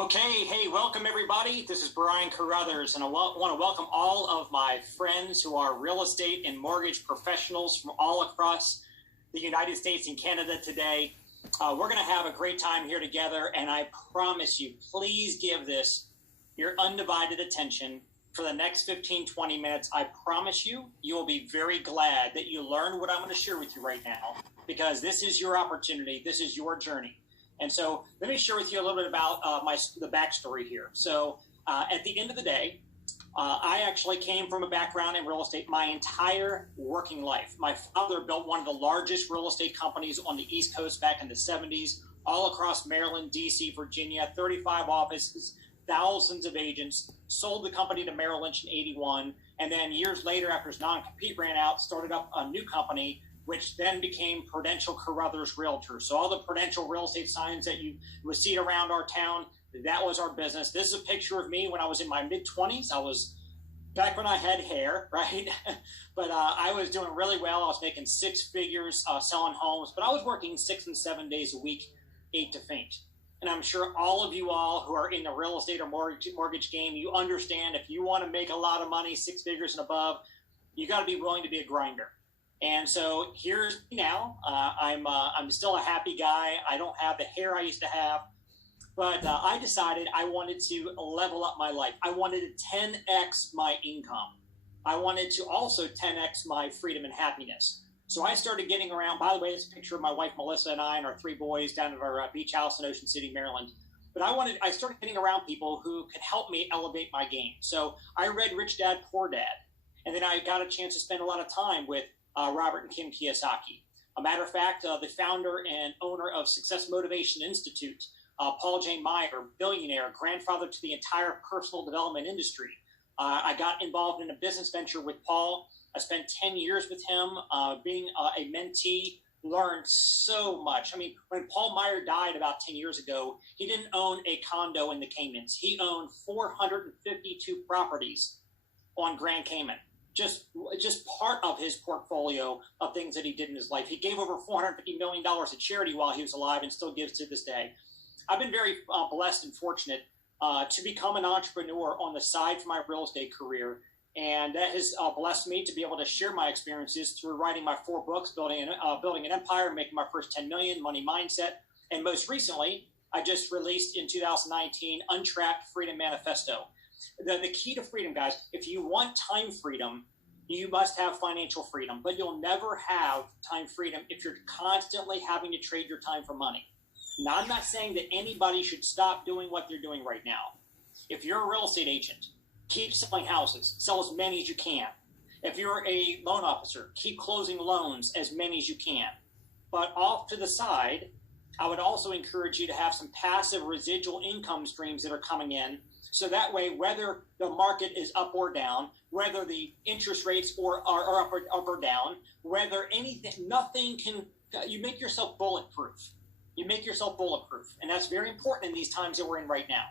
Okay, hey, welcome everybody. This is Brian Carruthers, and I want to welcome all of my friends who are real estate and mortgage professionals from all across the United States and Canada today. We're going to have a great time here together, and I promise you, please give this your undivided attention for the next 15-20 minutes. I promise you, you will be very glad that you learned what I'm going to share with you right now, because this is your opportunity. This is your journey. And so let me share with you a little bit about the backstory here. So at the end of the day, I actually came from a background in real estate my entire working life. My father built one of the largest real estate companies on the East Coast back in the 70s, all across Maryland, D.C., Virginia, 35 offices, thousands of agents, sold the company to Merrill Lynch in 81. And then years later, after his non-compete ran out, started up a new company, which then became Prudential Carruthers Realtors. So all the Prudential real estate signs that you would see around our town, that was our business. This is a picture of me when I was in my mid-20s. I was back when I had hair, right? But I was doing really well. I was making six figures selling homes, but I was working 6 and 7 days a week, 8 to faint. And I'm sure all of you all who are in the real estate or mortgage game, you understand if you want to make a lot of money, 6 figures and above, you got to be willing to be a grinder. And so here's me now. I'm still a happy guy. I don't have the hair I used to have, but I decided I wanted to level up my life. I wanted to 10x my income. I wanted to also 10x my freedom and happiness. So I started getting around. By the way, this is a picture of my wife Melissa and I and our 3 boys down at our beach house in Ocean City, Maryland. But I started getting around people who could help me elevate my game. So I read Rich Dad, Poor Dad, and then I got a chance to spend a lot of time with Robert and Kim Kiyosaki. A matter of fact, the founder and owner of Success Motivation Institute, Paul J. Meyer, billionaire, grandfather to the entire personal development industry. I got involved in a business venture with Paul. I spent 10 years with him being a mentee, learned so much. I mean, when Paul Meyer died about 10 years ago, he didn't own a condo in the Caymans. He owned 452 properties on Grand Cayman. Just part of his portfolio of things that he did in his life. He gave over $450 million to charity while he was alive and still gives to this day. I've been very blessed and fortunate to become an entrepreneur on the side for my real estate career. And that has blessed me to be able to share my experiences through writing my 4 books, Building an Empire, making my first 10 million, Money Mindset. And most recently, I just released in 2019, Untrapped Freedom Manifesto. The key to freedom, guys, if you want time freedom, you must have financial freedom, but you'll never have time freedom if you're constantly having to trade your time for money. Now, I'm not saying that anybody should stop doing what they're doing right now. If you're a real estate agent, keep selling houses, sell as many as you can. If you're a loan officer, keep closing loans as many as you can. But off to the side, I would also encourage you to have some passive residual income streams that are coming in. So that way, whether the market is up or down, whether the interest rates are up or down, whether nothing can, you make yourself bulletproof. You make yourself bulletproof. And that's very important in these times that we're in right now.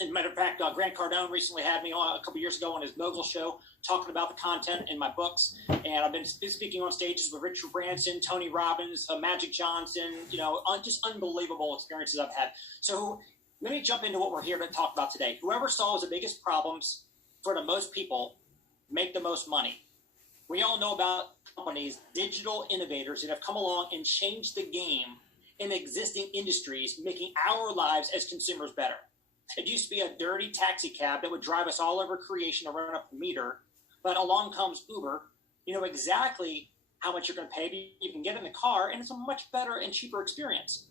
As a matter of fact, Grant Cardone recently had me on a couple years ago on his Mogul show talking about the content in my books. And I've been speaking on stages with Richard Branson, Tony Robbins, Magic Johnson, just unbelievable experiences I've had. So let me jump into what we're here to talk about today. Whoever solves the biggest problems for the most people make the most money. We all know about companies, digital innovators that have come along and changed the game in existing industries, making our lives as consumers better. It used to be a dirty taxi cab that would drive us all over creation to run up the meter, but along comes Uber. You know exactly how much you're going to pay. You can get in the car, and it's a much better and cheaper experience.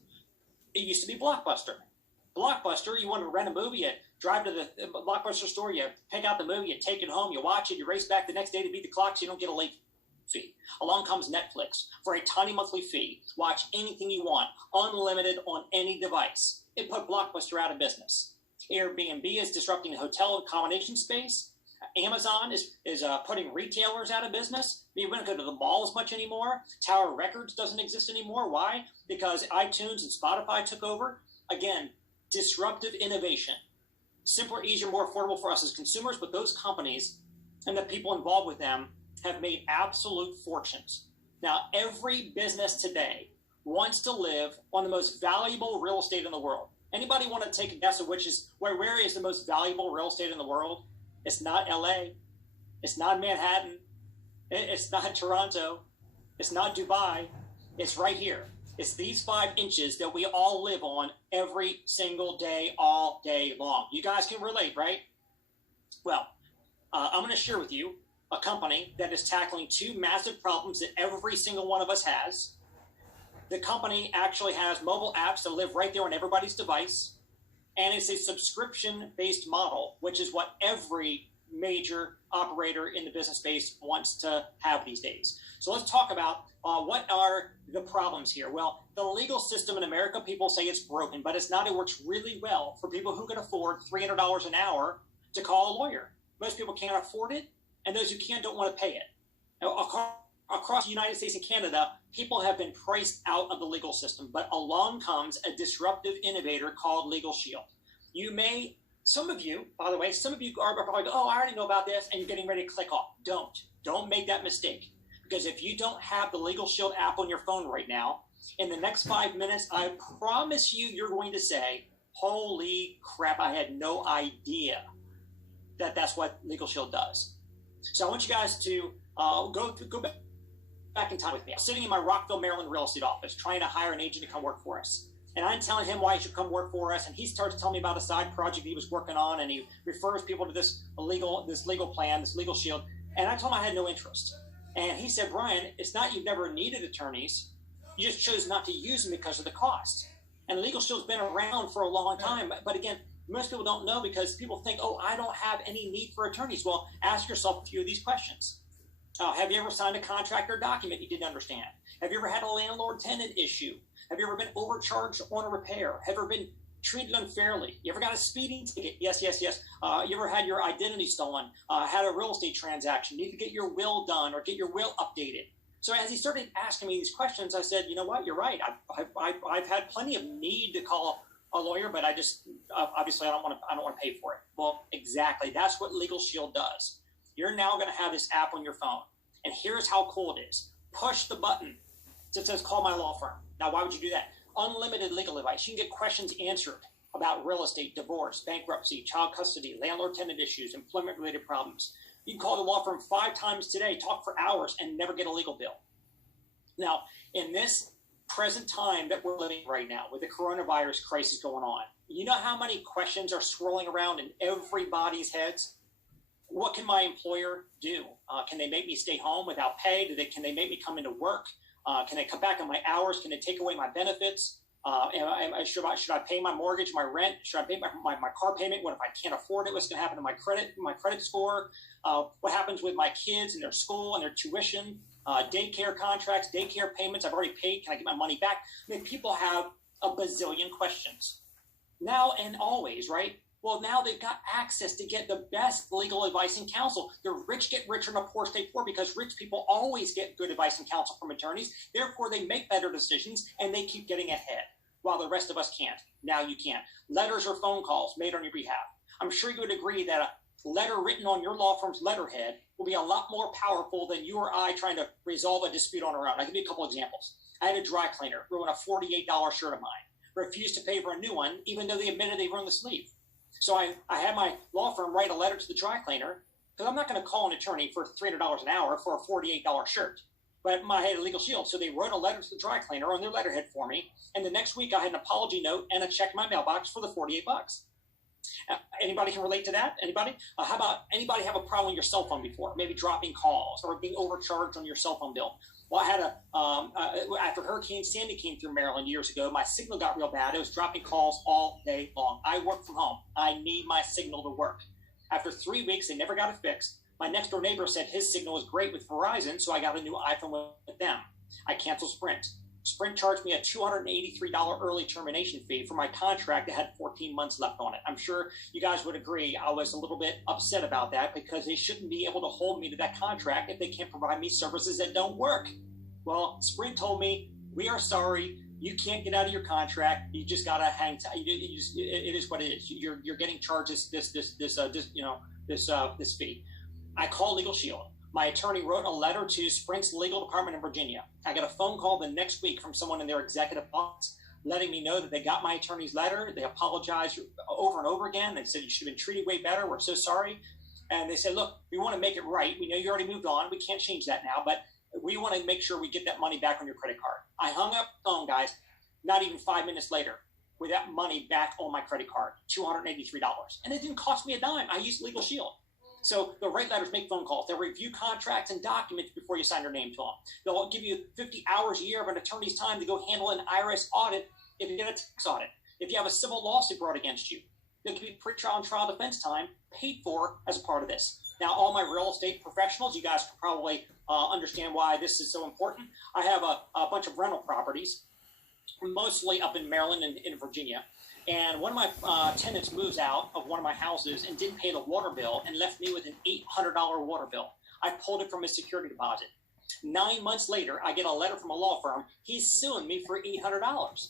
It used to be Blockbuster. Blockbuster, you want to rent a movie, you drive to the Blockbuster store, you pick out the movie, you take it home, you watch it, you race back the next day to beat the clock so you don't get a late fee. Along comes Netflix. For a tiny monthly fee, watch anything you want, unlimited on any device. It put Blockbuster out of business. Airbnb is disrupting the hotel accommodation space. Amazon is putting retailers out of business. We don't go to the mall as much anymore. Tower Records doesn't exist anymore. Why? Because iTunes and Spotify took over. Again, disruptive innovation. Simpler, easier, more affordable for us as consumers, but those companies and the people involved with them have made absolute fortunes. Now, every business today wants to live on the most valuable real estate in the world. Anybody want to take a guess of where is the most valuable real estate in the world? It's not LA. It's not Manhattan. It's not Toronto. It's not Dubai. It's right here. It's these 5 inches that we all live on every single day, all day long. You guys can relate, right? Well, I'm going to share with you a company that is tackling 2 massive problems that every single one of us has. The company actually has mobile apps that live right there on everybody's device. And it's a subscription-based model, which is what every major operator in the business space wants to have these days. So let's talk about what are the problems here. Well, the legal system in America, people say it's broken, but it's not. It works really well for people who can afford $300 an hour to call a lawyer. Most people can't afford it, and those who can don't want to pay it. Now, across the United States and Canada, people have been priced out of the legal system, but along comes a disruptive innovator called Legal Shield. Some of you are probably, oh, I already know about this, and you're getting ready to click off. Don't make that mistake. Because if you don't have the Legal Shield app on your phone right now, in the next 5 minutes, I promise you're going to say, holy crap, I had no idea that that's what Legal Shield does. So I want you guys to go back in time with me. I'm sitting in my Rockville, Maryland real estate office trying to hire an agent to come work for us. And I'm telling him why he should come work for us. And he starts telling me about a side project he was working on. And he refers people to this legal plan, this Legal Shield. And I told him I had no interest. And he said, Brian, it's not you've never needed attorneys. You just chose not to use them because of the cost. And Legal Shield's been around for a long time. But again, most people don't know because people think, oh, I don't have any need for attorneys. Well, ask yourself a few of these questions. Have you ever signed a contract or document you didn't understand? Have you ever had a landlord-tenant issue? Have you ever been overcharged on a repair? Have you ever been treated unfairly? You ever got a speeding ticket? Yes. You ever had your identity stolen? Had a real estate transaction? Need to get your will done or get your will updated? So as he started asking me these questions, I said, you know what? You're right. I've had plenty of need to call a lawyer, but I just obviously I don't want to pay for it. Well, exactly. That's what Legal Shield does. You're now going to have this app on your phone, and here's how cool it is. Push the button that says "Call my law firm." Now, why would you do that? Unlimited legal advice. You can get questions answered about real estate, divorce, bankruptcy, child custody, landlord-tenant issues, employment-related problems. You can call the law firm 5 times today, talk for hours, and never get a legal bill. Now, in this present time that we're living right now with the coronavirus crisis going on, you know how many questions are swirling around in everybody's heads? What can my employer do? Can they make me stay home without pay? Can they make me come into work? Can they cut back on my hours? Can they take away my benefits? Should I pay my mortgage, my rent? Should I pay my car payment? What if I can't afford it? What's going to happen to my credit score? What happens with my kids and their school and their tuition? Daycare contracts, daycare payments. I've already paid. Can I get my money back? I mean, people have a bazillion questions now and always, right? Well, now they've got access to get the best legal advice and counsel. The rich get richer and the poor stay poor because rich people always get good advice and counsel from attorneys. Therefore, they make better decisions and they keep getting ahead while the rest of us can't. Now you can. Letters or phone calls made on your behalf. I'm sure you would agree that a letter written on your law firm's letterhead will be a lot more powerful than you or I trying to resolve a dispute on our own. I'll give you a couple examples. I had a dry cleaner ruin a $48 shirt of mine, refused to pay for a new one, even though they admitted they ruined the sleeve. So I had my law firm write a letter to the dry cleaner because I'm not going to call an attorney for $300 an hour for a $48 shirt. But I had a Legal Shield. So they wrote a letter to the dry cleaner on their letterhead for me. And the next week I had an apology note and a check in my mailbox for the $48. Anybody can relate to that? Anybody? How about anybody have a problem with your cell phone before? Maybe dropping calls or being overcharged on your cell phone bill. Well, I had after Hurricane Sandy came through Maryland years ago, my signal got real bad. It was dropping calls all day long. I work from home. I need my signal to work. After 3 weeks, they never got it fixed. My next door neighbor said his signal was great with Verizon, so I got a new iPhone with them. I canceled Sprint. Sprint charged me a $283 early termination fee for my contract that had 14 months left on it. I'm sure you guys would agree I was a little bit upset about that because they shouldn't be able to hold me to that contract if they can't provide me services that don't work. Well, Sprint told me, we are sorry, you can't get out of your contract. You just gotta hang tight. It is what it is. You're getting charged this fee. I called Legal Shield. My attorney wrote a letter to Sprint's legal department in Virginia. I got a phone call the next week from someone in their executive office. letting me know that they got my attorney's letter. They apologized over and over again. They said, you should have been treated way better. We're so sorry. And they said, look, we want to make it right. We know you already moved on. We can't change that now, but we want to make sure we get that money back on your credit card. I hung up the phone, guys, not even 5 minutes later, with that money back on my credit card, $283. And it didn't cost me a dime. I used Legal Shield. So they'll write letters, make phone calls. They'll review contracts and documents before you sign your name to them. They'll give you 50 hours a year of an attorney's time to go handle an IRS audit if you get a tax audit. If you have a civil lawsuit brought against you, they'll give you pre-trial and trial defense time paid for as a part of this. Now, all my real estate professionals, you guys can probably understand why this is so important. I have a bunch of rental properties, mostly up in Maryland and in Virginia. And one of my tenants moves out of one of my houses and didn't pay the water bill and left me with an $800 water bill. I pulled it from his security deposit. 9 months later, I get a letter from a law firm. He's suing me for $800.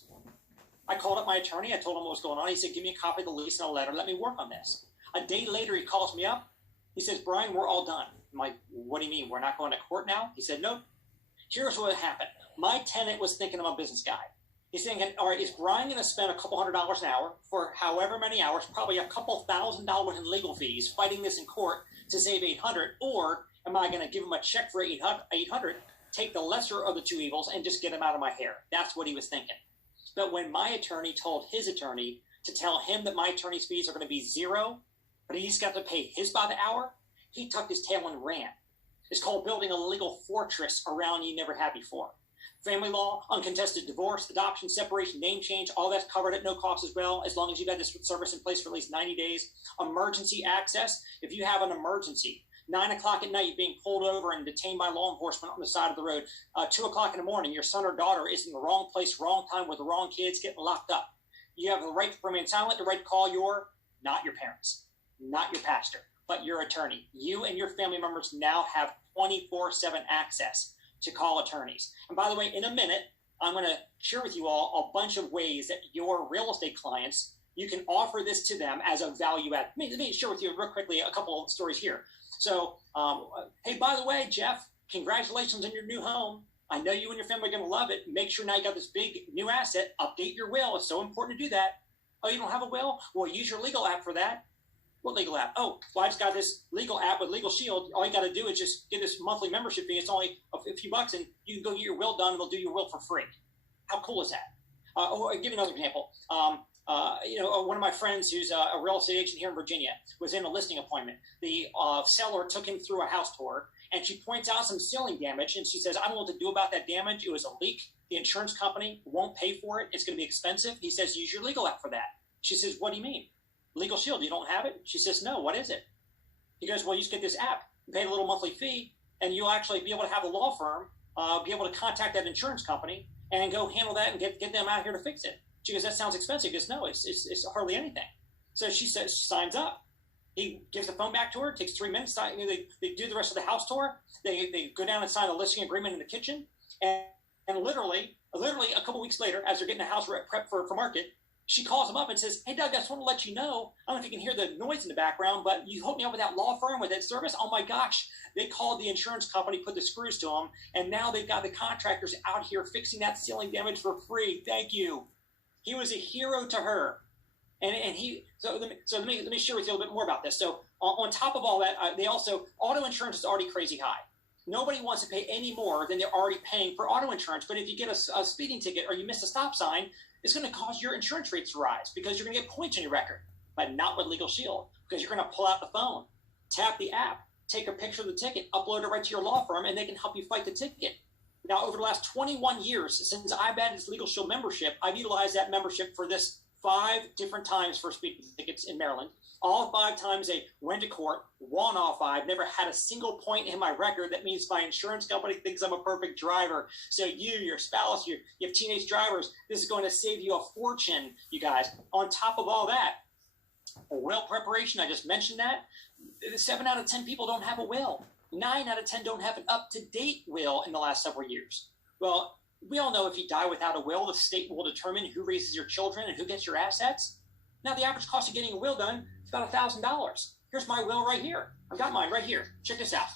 I called up my attorney. I told him what was going on. He said, give me a copy of the lease and a letter. Let me work on this. A day later, he calls me up. He says, Brian, we're all done. I'm like, what do you mean? We're not going to court now? He said, nope. Here's what happened. My tenant was thinking I'm a business guy. He's thinking, all right, is Brian going to spend a couple $100s an hour for however many hours, probably a couple $1,000 in legal fees, fighting this in court to save $800, or am I going to give him a check for $800, take the lesser of the two evils, and just get him out of my hair? That's what he was thinking. But when my attorney told his attorney to tell him that my attorney's fees are going to be zero, but he's got to pay his by the hour, he tucked his tail and ran. It's called building a legal fortress around you never had before. Family law, uncontested divorce, adoption, separation, name change, all that's covered at no cost as well, as long as you've had this service in place for at least 90 days. Emergency access, if you have an emergency, 9 o'clock at night, you're being pulled over and detained by law enforcement on the side of the road. 2 o'clock in the morning, your son or daughter is in the wrong place, wrong time with the wrong kids getting locked up. You have the right to remain silent, the right to call not your parents, not your pastor, but your attorney. You and your family members now have 24/7 access to call attorneys. And by the way, in a minute, I'm going to share with you all a bunch of ways that your real estate clients, you can offer this to them as a value add. Let me share with you real quickly a couple of stories here. So, hey, by the way, Jeff, congratulations on your new home. I know you and your family are going to love it. Make sure now you got this big new asset. Update your will. It's so important to do that. Oh, you don't have a will? Well, use your legal app for that. What legal app? Oh, well, I just got this legal app with Legal Shield. All you got to do is just get this monthly membership fee. It's only a few bucks, and you can go get your will done, and they'll do your will for free. How cool is that? I'll give you another example. One of my friends who's a real estate agent here in Virginia was in a listing appointment. The seller took him through a house tour, and she points out some ceiling damage, and she says, I don't know what to do about that damage. It was a leak. The insurance company won't pay for it. It's going to be expensive. He says, use your legal app for that. She says, what do you mean? Legal Shield, you don't have it? She says, no, what is it? He goes, well, you just get this app, pay a little monthly fee, and you'll actually be able to have a law firm be able to contact that insurance company and go handle that and get them out here to fix it. She goes, that sounds expensive. He goes, no, it's hardly anything. So she says, she signs up. He gives the phone back to her. It takes 3 minutes. They do the rest of the house tour. They go down and sign a listing agreement in the kitchen. And literally a couple weeks later, as they're getting the house prepped for market, she calls him up and says, hey, Doug, I just want to let you know, I don't know if you can hear the noise in the background, but you hooked me up with that law firm, with that service. Oh, my gosh. They called the insurance company, put the screws to them, and now they've got the contractors out here fixing that ceiling damage for free. Thank you. He was a hero to her. So let me share with you a little bit more about this. So on top of all that, they also, auto insurance is already crazy high. Nobody wants to pay any more than they're already paying for auto insurance. But if you get a speeding ticket or you miss a stop sign, it's going to cause your insurance rates to rise because you're going to get points on your record, but not with Legal Shield, because you're going to pull out the phone, tap the app, take a picture of the ticket, upload it right to your law firm, and they can help you fight the ticket. Now, over the last 21 years, since I've added this Legal Shield membership, I've utilized that membership for this 5 different times for speeding tickets in Maryland. All 5 times they went to court, won all 5, never had a single point in my record. That means my insurance company thinks I'm a perfect driver. So you, your spouse, you have teenage drivers, this is going to save you a fortune, you guys. On top of all that, will preparation, I just mentioned that. 7 out of 10 people don't have a will. 9 out of 10 don't have an up-to-date will in the last several years. Well, we all know if you die without a will, the state will determine who raises your children and who gets your assets. Now, the average cost of getting a will done is about $1,000. Here's my will right here. I've got mine right here. Check this out.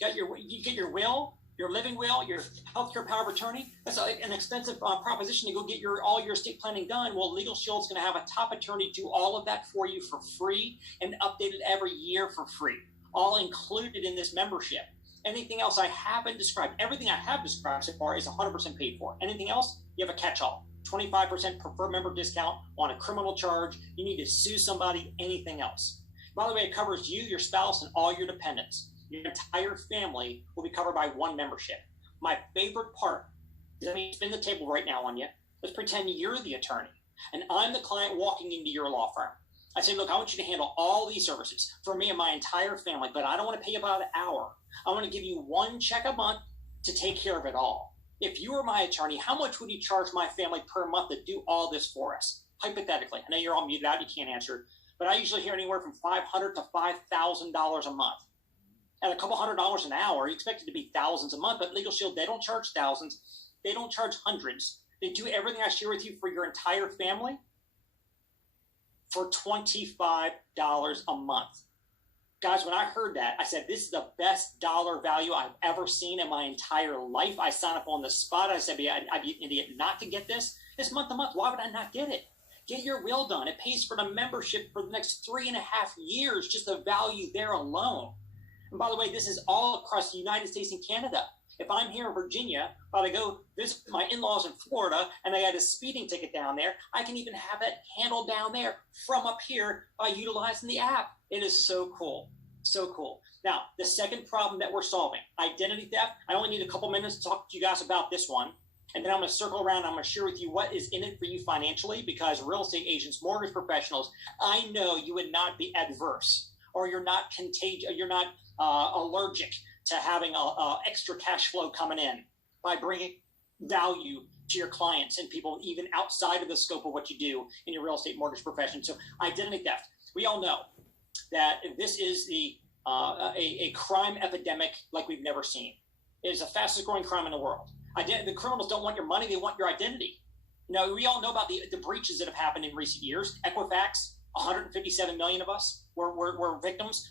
You get your will, your living will, your healthcare power of attorney. That's an expensive proposition to go get all your estate planning done. Well, Legal Shield's going to have a top attorney do all of that for you for free and updated every year for free, all included in this membership. Anything else I haven't described, everything I have described so far is 100% paid for. Anything else, you have a catch-all. 25% preferred member discount on a criminal charge. You need to sue somebody, anything else. By the way, it covers you, your spouse, and all your dependents. Your entire family will be covered by one membership. My favorite part is, let me spin the table right now on you. Let's pretend you're the attorney and I'm the client walking into your law firm. I say, look, I want you to handle all these services for me and my entire family, but I don't want to pay you about an hour. I want to give you one check a month to take care of it all. If you were my attorney, how much would you charge my family per month to do all this for us? Hypothetically, I know you're all muted out, you can't answer, but I usually hear anywhere from $500 to $5,000 a month. At a couple $100 an hour, you expect it to be thousands a month, but Legal Shield, they don't charge thousands. They don't charge hundreds. They do everything I share with you for your entire family for $25 a month. Guys, when I heard that, I said, this is the best dollar value I've ever seen in my entire life. I signed up on the spot. I said, I'd be an idiot not to get this. It's month to month. Why would I not get it? Get your will done. It pays for the membership for the next 3.5 years, just the value there alone. And by the way, this is all across the United States and Canada. If I'm here in Virginia, but I go visit my in-laws in Florida and they had a speeding ticket down there, I can even have it handled down there from up here by utilizing the app. It is so cool. So cool. Now, the second problem that we're solving, identity theft. I only need a couple minutes to talk to you guys about this one. And then I'm going to circle around. I'm going to share with you what is in it for you financially, because real estate agents, mortgage professionals, I know you would not be adverse, or you're not contagious, you're not allergic to having extra cash flow coming in by bringing value to your clients and people even outside of the scope of what you do in your real estate mortgage profession. So identity theft, we all know that this is a crime epidemic like we've never seen. It is the fastest growing crime in the world. The criminals don't want your money, they want your identity. You know, we all know about the breaches that have happened in recent years. Equifax, 157 million of us were victims.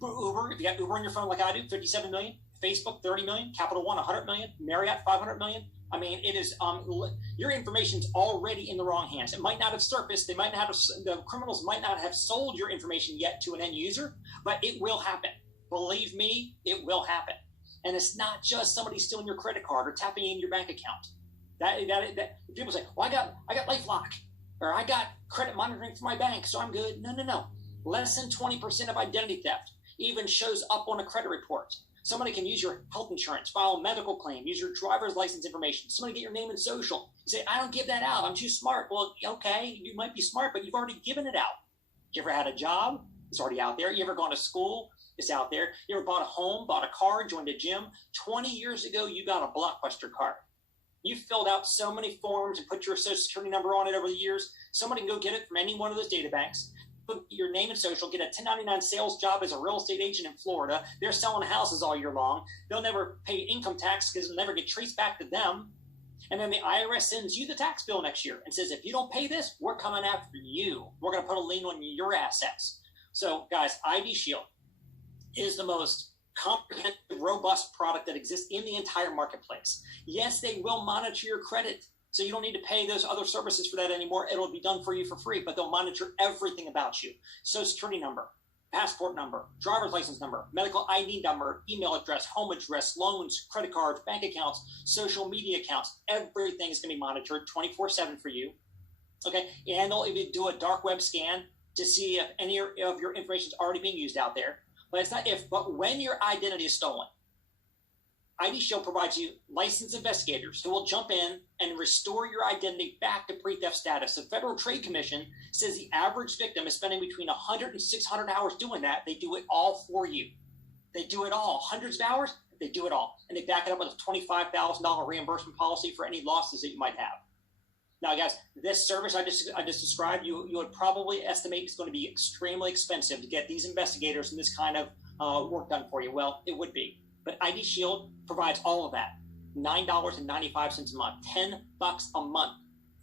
Uber, if you got Uber on your phone like I do, 57 million. Facebook, 30 million. Capital One, 100 million. Marriott, 500 million. I mean, it is, your information's already in the wrong hands. It might not have surfaced. The criminals might not have sold your information yet to an end user, but it will happen. Believe me, it will happen. And it's not just somebody stealing your credit card or tapping in your bank account. That people say, well, I got LifeLock, or I got credit monitoring for my bank, so I'm good. No. Less than 20% of identity theft even shows up on a credit report. Somebody can use your health insurance, file a medical claim, use your driver's license information. Somebody get your name and social. You say, I don't give that out. I'm too smart. Well, okay, you might be smart, but you've already given it out. You ever had a job? It's already out there. You ever gone to school? It's out there. You ever bought a home, bought a car, joined a gym? 20 years ago, you got a Blockbuster card. You filled out so many forms and put your social security number on it over the years. Somebody can go get it from any one of those data banks, put your name and social, get a 1099 sales job as a real estate agent in Florida. They're selling houses all year long. They'll never pay income tax because it'll never get traced back to them. And then the IRS sends you the tax bill next year and says, if you don't pay this, we're coming after you. We're going to put a lien on your assets. So guys, ID Shield is the most comprehensive, robust product that exists in the entire marketplace. Yes, they will monitor your credit, so you don't need to pay those other services for that anymore. It'll be done for you for free, but they'll monitor everything about you. Social security number, passport number, driver's license number, medical ID number, email address, home address, loans, credit cards, bank accounts, social media accounts. Everything is going to be monitored 24/7 for you. Okay, and they'll even do a dark web scan to see if any of your information is already being used out there. But it's not if, but when your identity is stolen. ID Shield provides you licensed investigators who will jump in and restore your identity back to pre-theft status. The Federal Trade Commission says the average victim is spending between 100 and 600 hours doing that. They do it all for you. They do it all. Hundreds of hours, they do it all. And they back it up with a $25,000 reimbursement policy for any losses that you might have. Now, guys, this service I just described, you would probably estimate it's going to be extremely expensive to get these investigators and this kind of work done for you. Well, it would be. But ID Shield provides all of that. $9.95 a month, $10 a month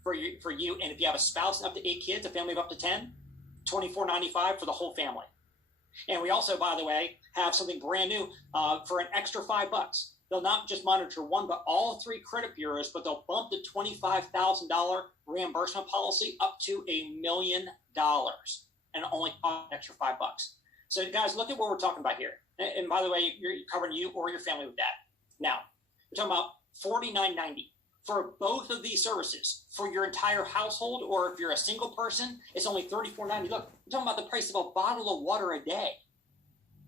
for you. And if you have a spouse and up to 8 kids, a family of up to 10, $24.95 for the whole family. And we also, by the way, have something brand new for an extra $5. they'll not just monitor one, but all three credit bureaus, but they'll bump the $25,000 reimbursement policy up to $1 million and only cost an extra $5. So guys, look at what we're talking about here. And by the way, you're covering you or your family with that. Now, we're talking about $49.90 for both of these services. For your entire household, or if you're a single person, it's only $34.90. Look, we're talking about the price of a bottle of water a day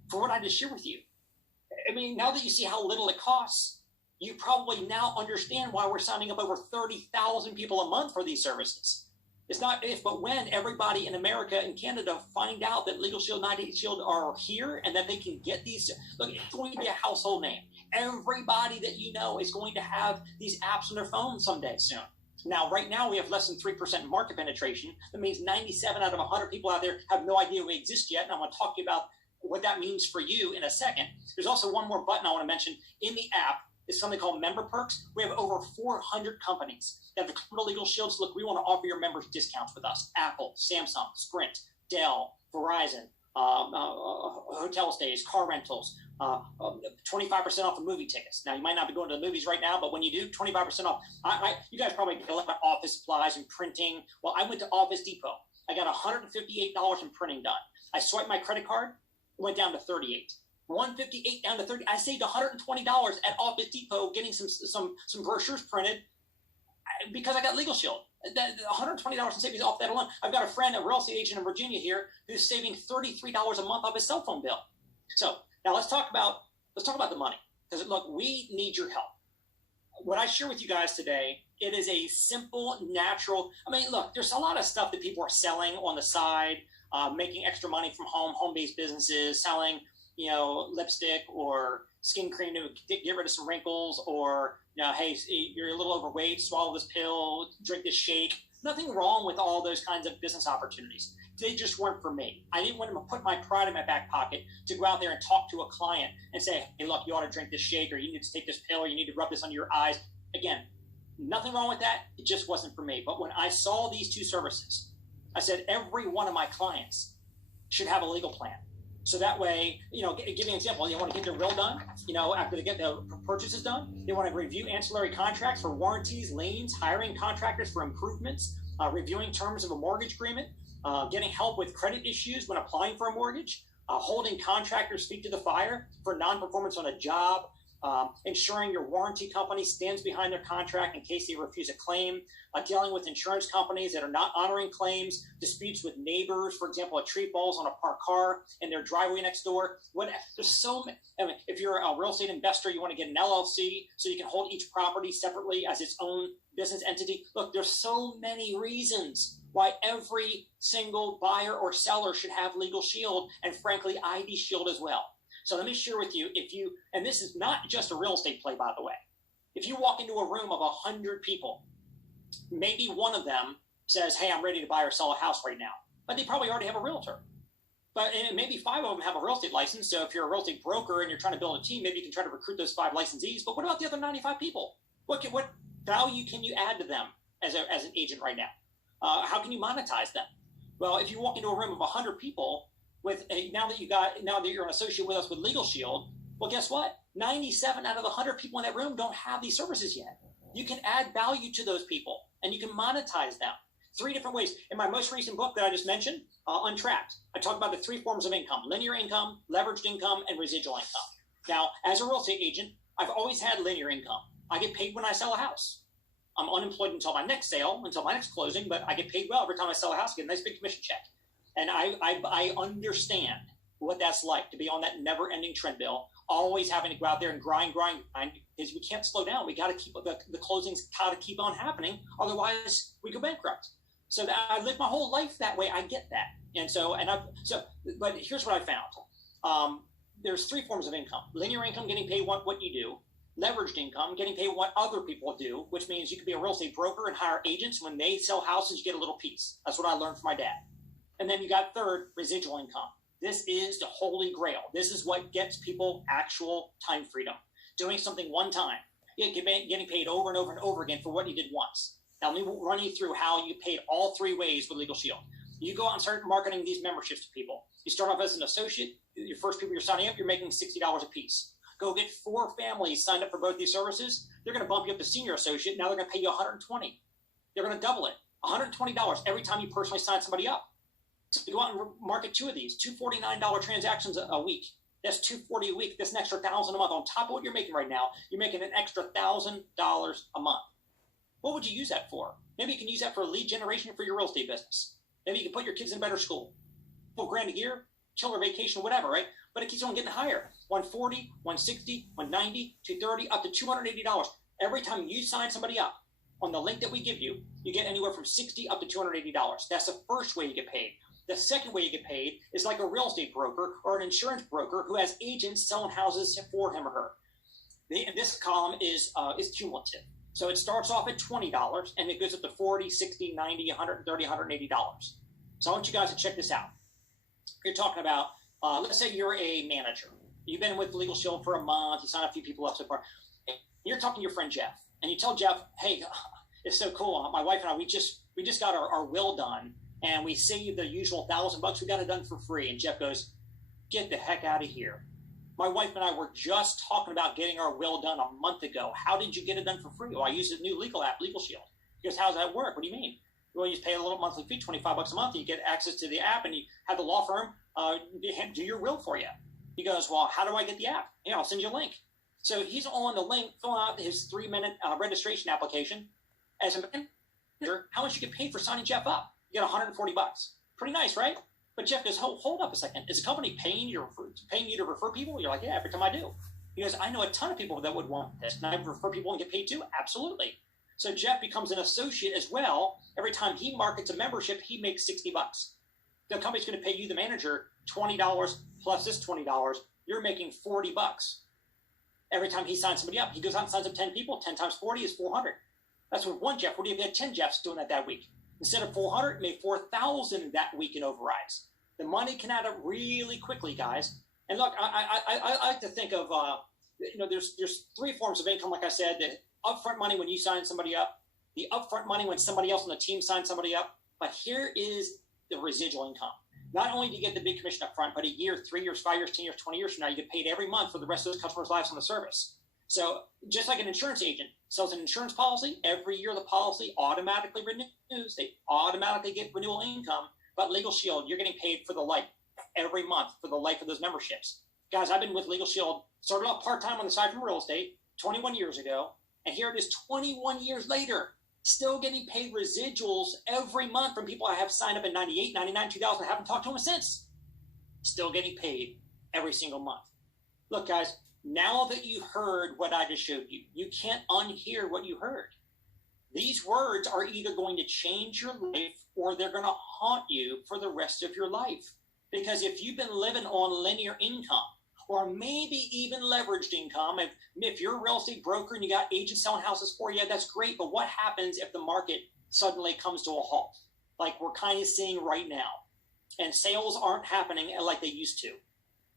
for what I just shared with you. I mean, now that you see how little it costs, you probably now understand why we're signing up over 30,000 people a month for these services. It's not if, but when everybody in America and Canada find out that Legal Shield, 98 Shield are here and that they can get these. Look, it's going to be a household name. Everybody that you know is going to have these apps on their phone someday soon. Now, right now, we have less than 3% market penetration. That means 97 out of 100 people out there have no idea we exist yet. And I'm going to talk to you about what that means for you in a second. There's also one more button I want to mention in the app. Is something called Member Perks. We have over 400 companies that have come to Legal Shields. Look, we want to offer your members discounts with us. Apple, Samsung, Sprint, Dell, Verizon, hotel stays, car rentals, 25% off of movie tickets. Now, you might not be going to the movies right now, but when you do, 25% off. You guys probably get a lot of office supplies and printing. Well, I went to Office Depot. I got $158 in printing done. I swiped my credit card, went down to $38. $158 down to $30. I saved $120 at Office Depot getting some brochures printed because I got Legal Shield. That $120 in savings off that alone. I've got a friend, a real estate agent in Virginia here, who's saving $33 a month off his cell phone bill. So now let's talk about the money, because look, we need your help. What I share with you guys today, it is a simple, natural. I mean, look, there's a lot of stuff that people are selling on the side, making extra money from home-based businesses, selling, lipstick or skin cream to get rid of some wrinkles, or, hey, you're a little overweight, swallow this pill, drink this shake. Nothing wrong with all those kinds of business opportunities. They just weren't for me. I didn't want to put my pride in my back pocket to go out there and talk to a client and say, hey, look, you ought to drink this shake, or you need to take this pill, or you need to rub this under your eyes. Again, nothing wrong with that. It just wasn't for me. But when I saw these two services, I said every one of my clients should have a legal plan. So that way, give me an example. You want to get their will done, after they get the purchases done. They want to review ancillary contracts for warranties, liens, hiring contractors for improvements, reviewing terms of a mortgage agreement, getting help with credit issues when applying for a mortgage, holding contractors' feet to the fire for non-performance on a job, ensuring your warranty company stands behind their contract in case they refuse a claim, dealing with insurance companies that are not honoring claims, disputes with neighbors, for example, a tree falls on a parked car in their driveway next door. There's so many. I mean, if you're a real estate investor, you want to get an LLC so you can hold each property separately as its own business entity. Look, there's so many reasons why every single buyer or seller should have Legal Shield, and frankly, ID Shield as well. So let me share with you, and this is not just a real estate play, by the way. If you walk into a room of 100 people, maybe one of them says, hey, I'm ready to buy or sell a house right now. But they probably already have a realtor. And maybe 5 of them have a real estate license. So if you're a real estate broker and you're trying to build a team, maybe you can try to recruit those 5 licensees. But what about the other 95 people? What value can you add to them as an agent right now? How can you monetize them? Well, if you walk into a room of 100 people, now that you're an associate with us with Legal Shield, well, guess what? 97 out of the 100 people in that room don't have these services yet. You can add value to those people, and you can monetize them 3 different ways. In my most recent book that I just mentioned, Untrapped, I talk about the 3 forms of income: linear income, leveraged income, and residual income. Now, as a real estate agent, I've always had linear income. I get paid when I sell a house. I'm unemployed until my next sale, until my next closing, but I get paid well every time I sell a house, get a nice big commission check. And I understand what that's like to be on that never-ending treadmill, always having to go out there and grind, because we can't slow down. We got to keep the closings got to keep on happening, otherwise we go bankrupt. So I lived my whole life that way. I get that, but here's what I found: there's 3 forms of income: linear income, getting paid what you do; leveraged income, getting paid what other people do, which means you could be a real estate broker and hire agents. When they sell houses, you get a little piece. That's what I learned from my dad. And then you got 3rd, residual income. This is the holy grail. This is what gets people actual time freedom. Doing something one time, getting paid over and over and over again for what you did once. Now, let me run you through how you paid all 3 ways with Legal Shield. You go out and start marketing these memberships to people. You start off as an associate. Your first people you're signing up, you're making $60 a piece. go get 4 families signed up for both these services. They're going to bump you up to senior associate. Now they're going to pay you $120. They're going to double it, $120 every time you personally sign somebody up. So you go out and market 2 of these, $249 transactions a week. That's $240 a week. That's an extra $1,000 a month on top of what you're making right now. You're making an extra $1,000 a month. What would you use that for? Maybe you can use that for lead generation for your real estate business. Maybe you can put your kids in better school. $4,000 a year, killer vacation, whatever, right? But it keeps on getting higher. $140, $160, $190, $230, up to $280. Every time you sign somebody up on the link that we give you, you get anywhere from $60 up to $280. That's the first way you get paid. The second way you get paid is like a real estate broker or an insurance broker who has agents selling houses for him or her. This column is cumulative. So it starts off at $20 and it goes up to $40, $60, $90, $130, $180. So I want you guys to check this out. You're talking about, let's say you're a manager. You've been with Legal Shield for a month. You sign a few people up so far. You're talking to your friend Jeff, and you tell Jeff, "Hey, it's so cool. My wife and I, we just got our will done, and we saved the usual $1,000. We got it done for free." And Jeff goes, "Get the heck out of here. My wife and I were just talking about getting our will done a month ago. How did you get it done for free?" "Well, I use a new legal app, Legal Shield." He goes, "How does that work? What do you mean?" "Well, you just pay a little monthly fee, $25 a month. And you get access to the app, and you have the law firm do your will for you." He goes, "Well, how do I get the app?" "Yeah, I'll send you a link." So he's on the link, filling out his 3-minute registration application. As a manager, how much you get paid for signing Jeff up? You get $140. Pretty nice, right? But Jeff goes, hold up a second. Is the company paying you to refer people? You're like, "Yeah, every time I do." He goes, "I know a ton of people that would want this. Can I refer people and get paid too?" "Absolutely." So Jeff becomes an associate as well. Every time he markets a membership, he makes $60. The company's going to pay you, the manager, $20 plus this $20. You're making $40. Every time he signs somebody up, he goes out and signs up 10 people. 10 times 40 is 400. That's with one Jeff. What do you have 10 Jeffs doing that week? Instead of 400, made 4,000 that week in overrides. The money can add up really quickly, guys. And look, I like to think of, there's 3 forms of income, like I said: the upfront money when you sign somebody up, the upfront money when somebody else on the team signs somebody up. But here is the residual income. Not only do you get the big commission up front, but a year, 3 years, 5 years, 10 years, 20 years from now, you get paid every month for the rest of those customers' lives on the service. So just like an insurance agent sells an insurance policy, every year the policy automatically renews. They automatically get renewal income. But Legal Shield, you're getting paid for the life every month for the life of those memberships. Guys, I've been with Legal Shield, started off part-time on the side from real estate 21 years ago, and here it is 21 years later, still getting paid residuals every month from people I have signed up in 98, 99, 2000. I haven't talked to them since. Still getting paid every single month. Look, guys, now that you heard what I just showed you, you can't unhear what you heard. These words are either going to change your life or they're going to haunt you for the rest of your life. Because if you've been living on linear income, or maybe even leveraged income, if you're a real estate broker and you got agents selling houses for you, that's great. But what happens if the market suddenly comes to a halt, like we're kind of seeing right now, and sales aren't happening like they used to?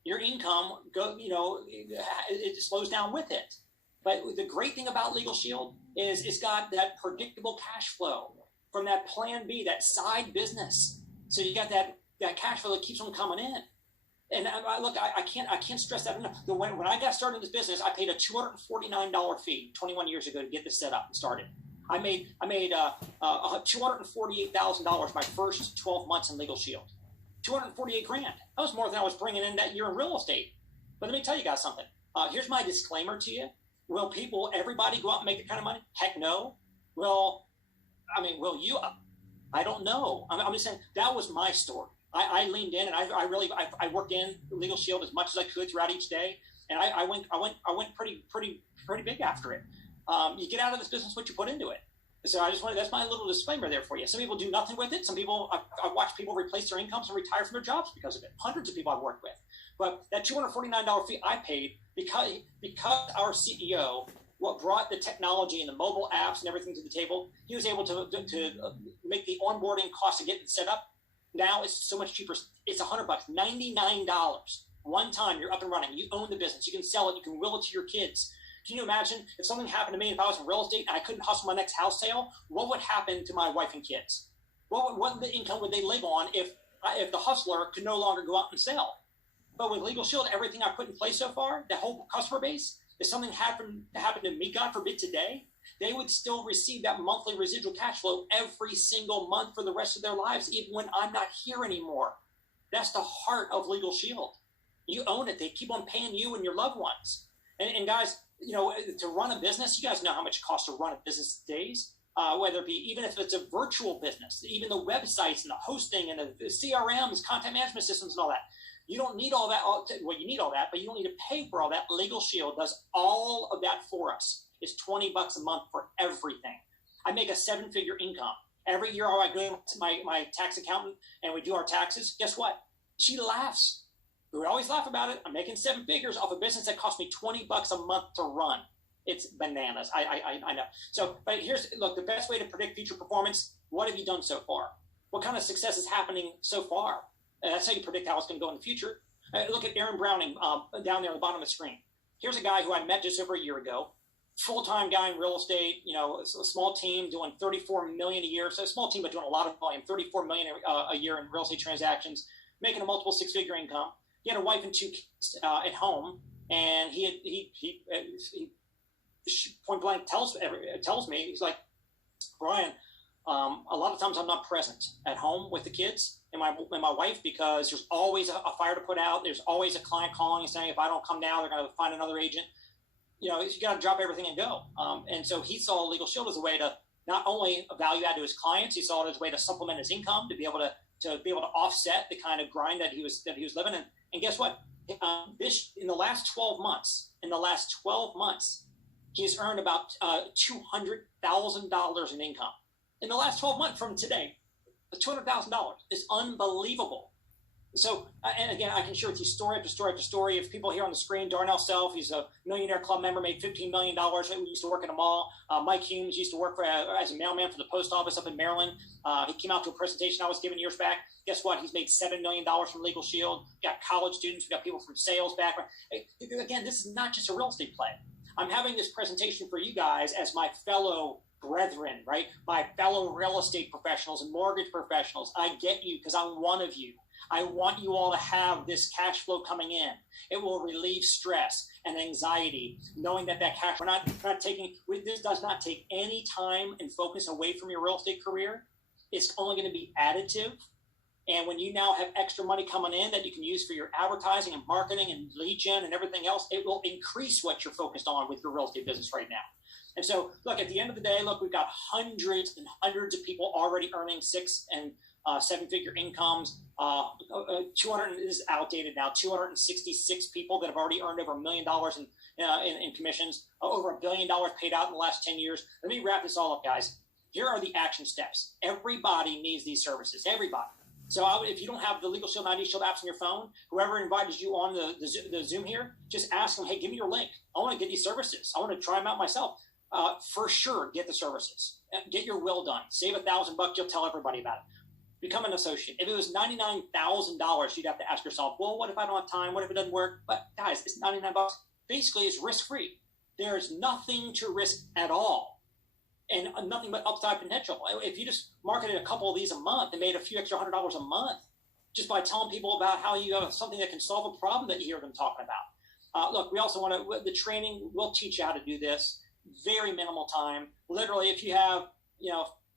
Your income, it slows down with it. But the great thing about Legal Shield is it's got that predictable cash flow from that plan B, that side business. So you got that cash flow that keeps on coming in. And I can't stress that enough. When I got started in this business, I paid a $249 fee 21 years ago to get this set up and started. I made $248,000 my first 12 months in Legal Shield. $248 grand. That was more than I was bringing in that year in real estate. But let me tell you guys something. Here's my disclaimer to you. Will everybody go out and make that kind of money? Heck no. Will you? I don't know. I'm just saying that was my story. I leaned in and I worked in Legal Shield as much as I could throughout each day, and I went pretty big after it. You get out of this business what you put into it. So that's my little disclaimer there for you. Some people do nothing with it. Some people, I've watched people replace their incomes and retire from their jobs because of it. Hundreds of people I've worked with. But that $249 fee I paid because our CEO, what brought the technology and the mobile apps and everything to the table, he was able to make the onboarding cost of getting set up. Now it's so much cheaper. It's $100, $99. One time you're up and running. You own the business. You can sell it. You can will it to your kids. Can you imagine if something happened to me, if I was in real estate and I couldn't hustle my next house sale, what would happen to my wife and kids? What income would they live on if the hustler could no longer go out and sell? But with Legal Shield, everything I put in place so far, the whole customer base, if something happened to me, God forbid today, they would still receive that monthly residual cash flow every single month for the rest of their lives, even when I'm not here anymore. That's the heart of Legal Shield. You own it. They keep on paying you and your loved ones. And guys, to run a business, you guys know how much it costs to run a business these days, whether it be, even if it's a virtual business, even the websites and the hosting and the CRMs, content management systems and all that. You don't need all that. Well, you need all that, but you don't need to pay for all that. Legal Shield does all of that for us. It's $20 a month for everything. I make a 7-figure income. Every year I go to my tax accountant and we do our taxes. Guess what? She laughs. We always laugh about it. I'm making 7 figures off a business that cost me $20 a month to run. It's bananas. I know. So, but look, the best way to predict future performance, what have you done so far? What kind of success is happening so far? That's how you predict how it's going to go in the future. Look at Aaron Browning down there on the bottom of the screen. Here's a guy who I met just over a year ago. Full-time guy in real estate, a small team doing $34 million a year. So a small team, but doing a lot of volume, $34 million a year in real estate transactions, making a multiple 6-figure income. He had a wife and 2 kids at home, and he point blank tells me, he's like, Brian, a lot of times I'm not present at home with the kids and my wife, because there's always a fire to put out. There's always a client calling and saying, if I don't come now, they're going to find another agent. You got to drop everything and go. And so he saw Legal Shield as a way to not only value add to his clients, he saw it as a way to supplement his income, to be able to offset the kind of grind that he was living in. And guess what? In the last 12 months, he has earned about $200,000 in income. In the last 12 months from today, $200,000 is unbelievable. So, and again, I can share with you story after story after story. If people here on the screen, Darnell Self, he's a Millionaire Club member, made $15 million. He used to work in a mall. Mike Humes used to work as a mailman for the post office up in Maryland. He came out to a presentation I was giving years back. Guess what? He's made $7 million from Legal Shield. We got college students. We got people from sales background. Again, this is not just a real estate play. I'm having this presentation for you guys as my fellow brethren, right? My fellow real estate professionals and mortgage professionals. I get you because I'm one of you. I want you all to have this cash flow coming in. It will relieve stress and anxiety, knowing that cash, we're not taking, this does not take any time and focus away from your real estate career. It's only going to be additive. And when you now have extra money coming in that you can use for your advertising and marketing and lead gen and everything else, it will increase what you're focused on with your real estate business right now. And so, look, at the end of the day, we've got hundreds and hundreds of people already earning 6 and 7-figure incomes. 200 is outdated now. 266 people that have already earned over $1 million in commissions, over $1 billion paid out in the last 10 years. Let me wrap this all up, guys. Here are the action steps. Everybody needs these services. Everybody. So if you don't have the Legal Shield 90 Shield apps on your phone, whoever invited you on the Zoom here, just ask them, hey, give me your link. I want to get these services. I want to try them out myself. For sure, get the services. Get your will done. Save $1,000. You'll tell everybody about it. Become an associate. If it was $99,000, you'd have to ask yourself, well, what if I don't have time? What if it doesn't work? But guys, it's $99. Basically, it's risk-free. There's nothing to risk at all, and nothing but upside potential. If you just marketed a couple of these a month and made a few extra $100 a month just by telling people about how you have something that can solve a problem that you hear them talking about. Look, we also want to, the training, we'll teach you how to do this. Very minimal time. Literally, if you have,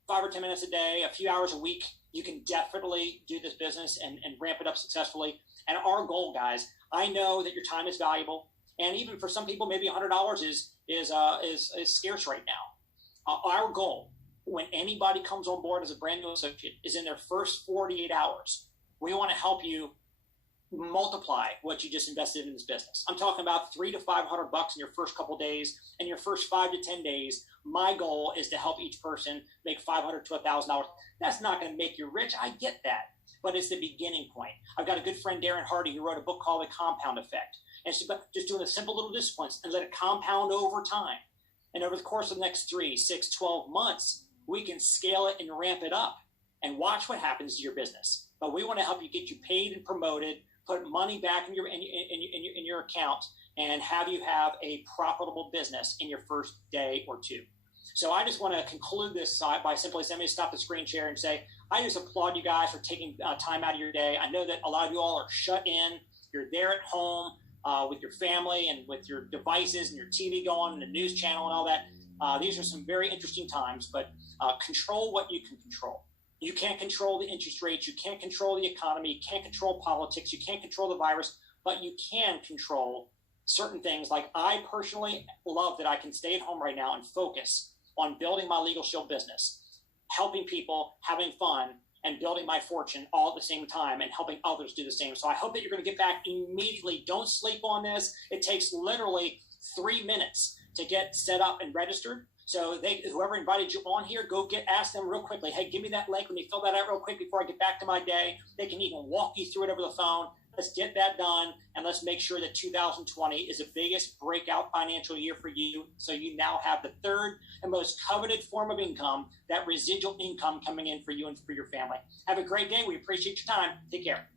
5 or 10 minutes a day, a few hours a week, you can definitely do this business and ramp it up successfully. And our goal, guys, I know that your time is valuable. And even for some people, maybe $100 is scarce right now. Our goal, when anybody comes on board as a brand new associate, is in their first 48 hours. We want to help you multiply what you just invested in this business. I'm talking about $300 to $500 in your first couple days, and your first 5 to 10 days. My goal is to help each person make $500 to $1,000. That's not going to make you rich. I get that, but it's the beginning point. I've got a good friend, Darren Hardy, who wrote a book called The Compound Effect, and it's about just doing the simple little disciplines and let it compound over time. And over the course of the next 3, 6, 12 months, we can scale it and ramp it up and watch what happens to your business. But we want to help you get you paid and promoted, put money back in your account, and have you have a profitable business in your first day or 2. So I just want to conclude this by simply saying, let me stop the screen share and say, I just applaud you guys for taking time out of your day. I know that a lot of you all are shut in. you're there at home with your family and with your devices and your TV going and the news channel and all that. These are some very interesting times, but control what you can control. You can't control the interest rates. You can't control the economy. You can't control politics. You can't control the virus, but you can control certain things. Like I personally love that I can stay at home right now and focus on building my Legal Shield business, helping people, having fun, and building my fortune all at the same time and helping others do the same. So I hope that you're going to get back immediately. Don't sleep on this. It takes literally 3 minutes to get set up and registered. So whoever invited you on here, ask them real quickly. Hey, give me that link. When you fill that out real quick before I get back to my day, they can even walk you through it over the phone. Let's get that done, and let's make sure that 2020 is the biggest breakout financial year for you. So you now have the third and most coveted form of income, that residual income coming in for you and for your family. Have a great day. We appreciate your time. Take care.